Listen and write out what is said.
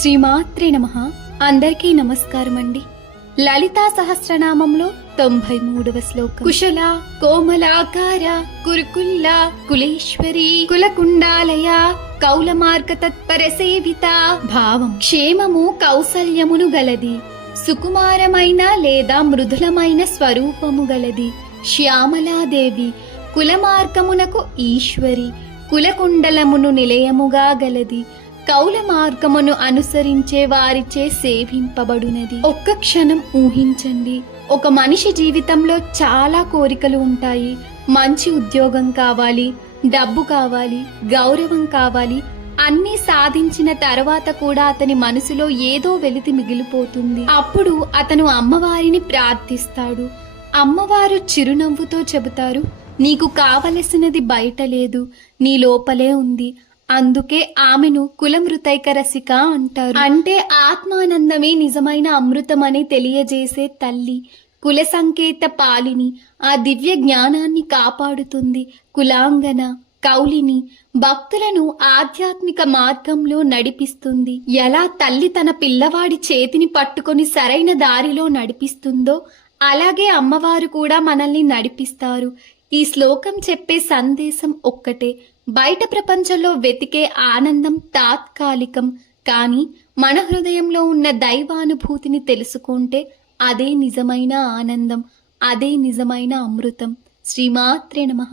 శ్రీమాత్రే నమః. అందరికీ నమస్కారం అండి. లలితా సహస్రనామంలో 93వ శ్లోకం. కుశల కోమలాకార కురుకుల్ల కులేశ్వరి కులకుండాలయ కౌలమార్గ తత్పర సేవిత. భావం: క్షేమము కౌసల్యమును గలది, సుకుమారమైన లేదా మృదులమైన స్వరూపము గలది. శ్యామలాదేవి కులమార్గమునకు ఈశ్వరి, కులకుండలమును నిలయముగా గలది, కౌల మార్గమును అనుసరించే వారిచే సేవింపబడునది. ఒక్క క్షణం ఊహించండి, ఒక మనిషి జీవితంలో చాలా కోరికలు ఉంటాయి. మంచి ఉద్యోగం కావాలి, డబ్బు కావాలి, గౌరవం కావాలి. అన్నీ సాధించిన తర్వాత కూడా అతని మనసులో ఏదో వెలితి మిగిలిపోతుంది. అప్పుడు అతను అమ్మవారిని ప్రార్థిస్తాడు. అమ్మవారు చిరునవ్వుతో చెబుతారు, నీకు కావలసినది బయట లేదు, నీ లోపలే ఉంది. అందుకే ఆమెను కులమృతైక రసిక అంటారు. అంటే ఆత్మానందమే నిజమైన అమృతమని తెలియజేసే తల్లి, కుల సంకేత పాలిని, ఆ దివ్య జ్ఞానాన్ని కాపాడుతుంది. కులాంగన, కౌలిని భక్తులను ఆధ్యాత్మిక మార్గంలో నడిపిస్తుంది. ఎలా తల్లి తన పిల్లవాడి చేతిని పట్టుకొని సరైన దారిలో నడిపిస్తుందో అలాగే అమ్మవారు కూడా మనల్ని నడిపిస్తారు. ఈ శ్లోకం చెప్పే సందేశం ఒక్కటే: బయట ప్రపంచంలో వెతికే ఆనందం తాత్కాలికం, కానీ మన హృదయంలో ఉన్న దైవానుభూతిని తెలుసుకుంటే అదే నిజమైన ఆనందం, అదే నిజమైన అమృతం. శ్రీమాత్రే నమః.